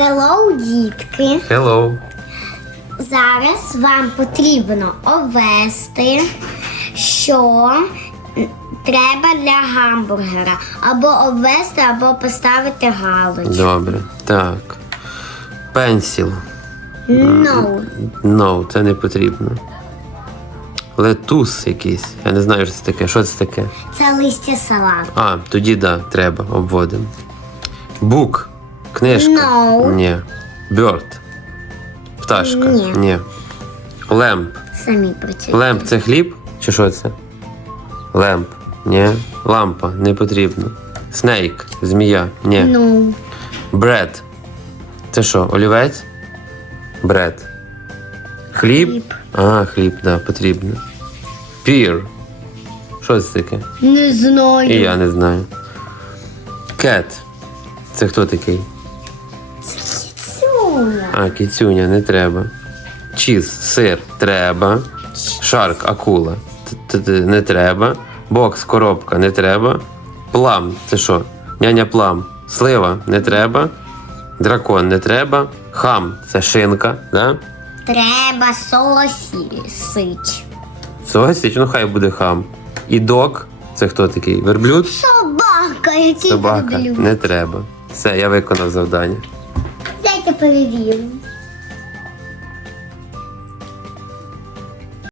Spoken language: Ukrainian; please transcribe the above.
Hello, дітки! Hello. Зараз вам потрібно обвести, що треба для гамбургера. Або обвести, або поставити галочку. Добре. Так. Пенсіл. No. No, це не потрібно. Летус якийсь. Я не знаю, що це таке. Що це таке? Це листя салату. А, тоді да, треба, обводимо. Бук. Книжка. No. Ні. Bird. Пташка. Ні. Ні. Лемп. Самі працюють. Лемп це хліб? Чи що це? Лемп. Ні. Лампа. Не потрібно. Снейк. Змія. Ні. Ну, Бред. Це що, олівець? Бред. Хліб? Хліб. А, хліб, да, потрібно. Пір. Що це таке? не знаю. І я не знаю. Кет. Це хто такий? Цюня. А, кіцюня, не треба. Чіз, сир, треба. Шарк, акула. Не треба. Бокс, коробка, не треба. Плам, це що? Няня плам. Слива не треба. Дракон не треба. Хам це шинка, да? Треба сосісич. Сосіч, ну хай буде хам. І док, це хто такий? Верблюд? Собака, який Собака. люблю. Не треба. Все, я виконав завдання. Перевірю.